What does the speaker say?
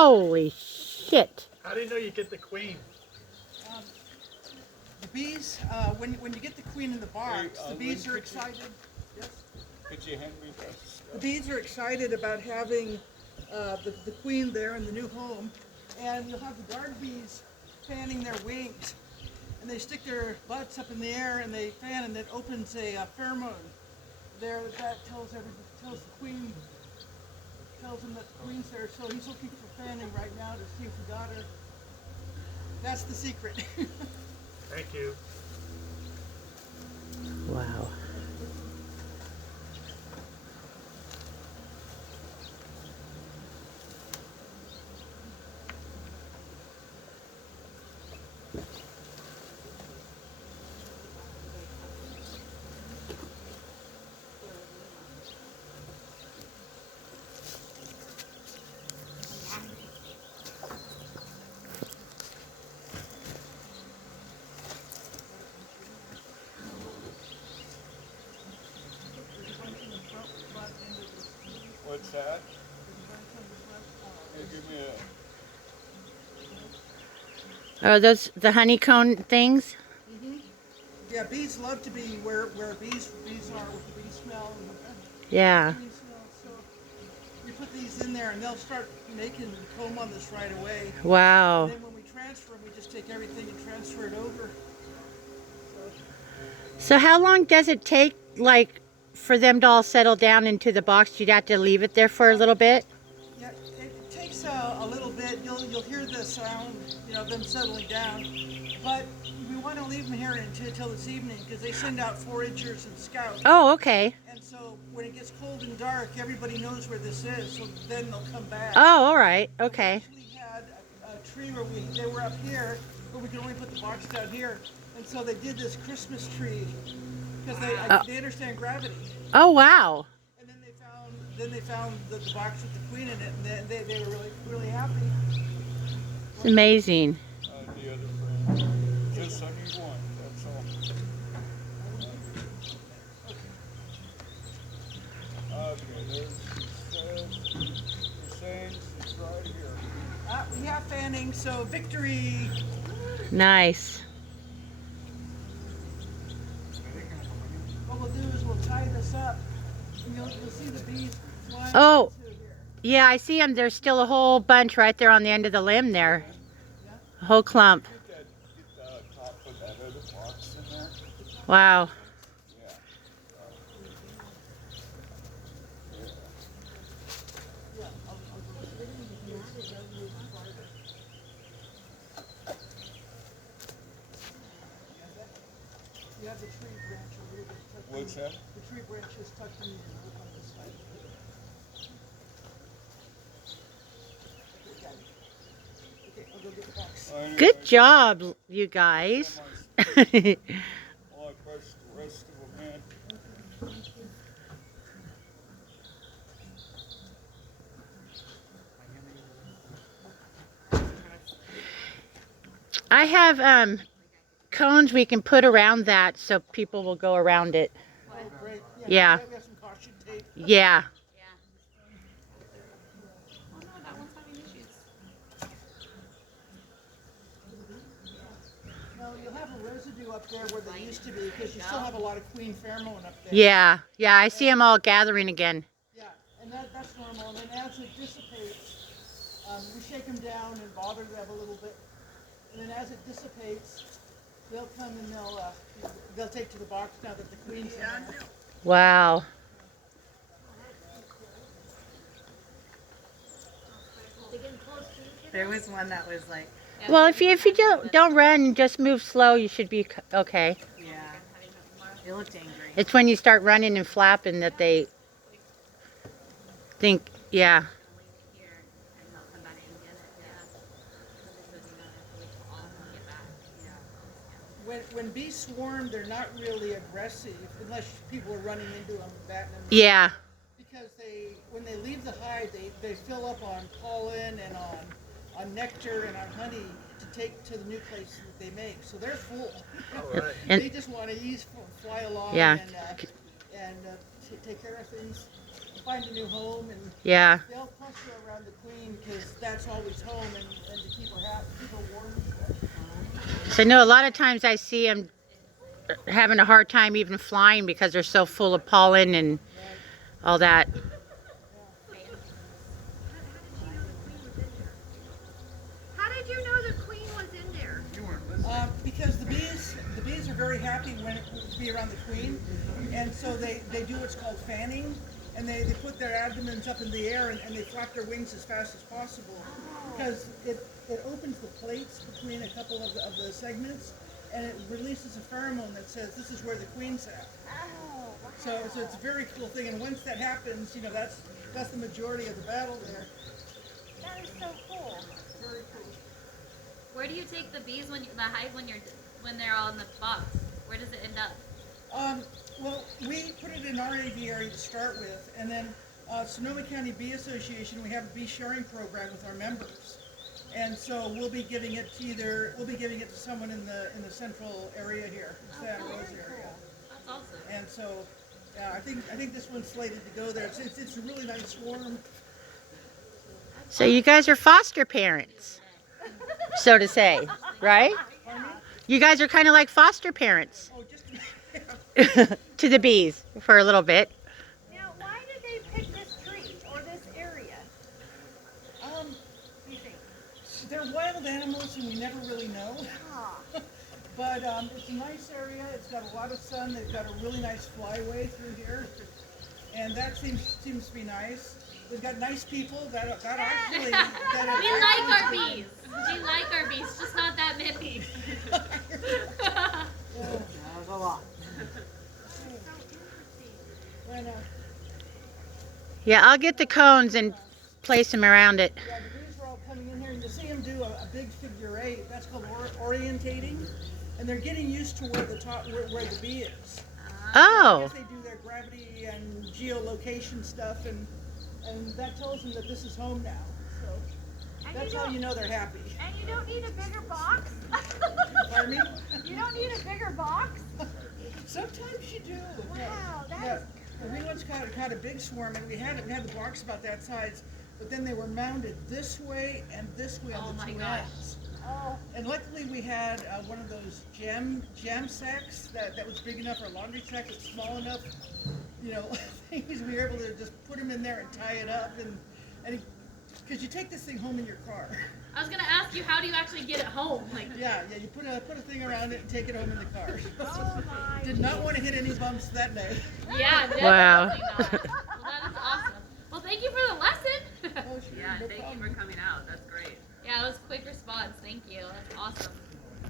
Holy shit. How do you know you get the queen? The bees, when you get the queen in the box, the bees are excited. Yes? Could you hand me this? The bees are excited about having the queen there in the new home, and you'll have the guard bees fanning their wings, and they stick their butts up in the air and they fan, and it opens a pheromone there that tells the queen, tells him that the queen's there. So he's looking for fanning right now to see if we got her. That's the secret. Thank you. Wow. What's that? Hey, give me a... Oh, those the honeycomb things? Yeah, bees love to be where bees are with the bee smell and Yeah. the queen smell. So we put these in there and they'll start making comb on this right away. Wow. And then when we transfer them, we just take everything and transfer it over. So how long does it take, like, for them to all settle down into the box? You'd have to leave it there for a little bit? Yeah, it takes a little bit. You'll hear the sound, you know, them settling down. But we want to leave them here until this evening because they send out foragers and scouts. Oh, okay. And so when it gets cold and dark, everybody knows where this is. So then they'll come back. Oh, all right. Okay. We actually had a tree where they were up here, but we could only put the box down here. And so they did this Christmas tree because they understand gravity. Oh, wow. And then they found the box with the queen in it, and they were really happy. It's amazing. The other friend. Just I need one, that's all. Okay, there's saying it's right here. We have fanning, so victory. Nice. What we'll do is we'll tie this up, and you'll see the bees flying Oh. into here. Yeah, I see them. There's still a whole bunch right there on the end of the limb there. A whole clump. Get the top of that other box in there. Wow. Yeah. You have the tree branch a little bit tucked What's in. that? The tree branch is tucked in on this side. Okay, got it. Okay, I'll go get the box. Good job, you guys. Oh, I crushed the rest of them in. I have cones we can put around that so people will go around it. Oh, great. Yeah. We have some caution tape. Yeah. Oh no, that one's having issues. No, you'll have a residue up there where they used to be because you still have a lot of queen pheromone up there. Yeah. Yeah, I see them all gathering again. Yeah, and that's normal. And then as it dissipates, we shake them down and bother them a little bit. And then as it dissipates, they'll come and they'll take to the box now that the queen's in there. Wow. There was one that was like, Well, if you don't run, just move slow, you should be okay. yeah, it looked angry. It's when you start running and flapping that they think, yeah. When bees swarm, they're not really aggressive unless people are running into them and batting them. Yeah. Because when they leave the hive, they fill up on pollen and on nectar and on honey to take to the new place that they make. So they're full. All right. And They just want to fly along Yeah. and take care of things. find a new home, and Yeah. they'll cluster around the queen because that's always home, and to keep her happy, keep her warm and stuff. So I know a lot of times I see them having a hard time even flying because they're so full of pollen and all that. How did you know the queen was in there? Because the bees are very happy to be around the queen, and so they do what's called fanning, and they put their abdomens up in the air and they flap their wings as fast as possible, because it opens the plates between a couple of the segments, and it releases a pheromone that says this is where the queen's at. So it's a very cool thing, and once that happens, that's the majority of the battle there. That is so cool. Very cool. Where do you take the bees the hive when they're all in the box? Where does it end up? Well, we put it in our aviary to start with, and then Sonoma County Bee Association, we have a bee sharing program with our members, and so we'll be giving it to someone in the central area here, the Santa Rosa area, That's awesome. and so yeah, I think this one's slated to go there. It's a really nice swarm. So you guys are foster parents, so to say, right? Pardon me? You guys are kind of like foster parents Oh, just to the bees for a little bit. Now, why did they pick this tree or this area? Do you think? they're wild animals, and we never really know. Ah, But it's a nice area. It's got a lot of sun. They've got a really nice flyway through here, and that seems to be nice. They've got nice people that actually. We like our bees. We like our bees, just not that many. There's a lot. so interesting. And, Yeah, I'll get the cones and place them around it. yeah, the bees are all coming in here, and you'll see them do a big figure eight. That's called orientating, and they're getting used to where the bee is. I Oh, guess they do their gravity and geolocation stuff, and that tells them that this is home now. So And that's how you know they're happy. And you don't need a bigger box? Pardon me? You don't need a bigger box? Sometimes you do. Wow, that Yeah. is We once caught a big swarm, and we had the box about that size, but then they were mounted this way and this way Oh on the my two gosh. ends. Oh, And luckily we had one of those jam sacks that was big enough, or a laundry sack that's small enough, things. We were able to just put them in there and tie it up, and because you take this thing home in your car. I was gonna ask you, how do you actually get it home? Like, Yeah, you put a thing around it and take it home in the car. oh my. Did not want to hit any bumps that day. yeah, definitely Wow. not. Well, that is awesome. Well, thank you for the lesson. Oh, sure, Yeah, no thank you problem. for coming out. That's great. Yeah, it was quick response. Thank you. That's awesome.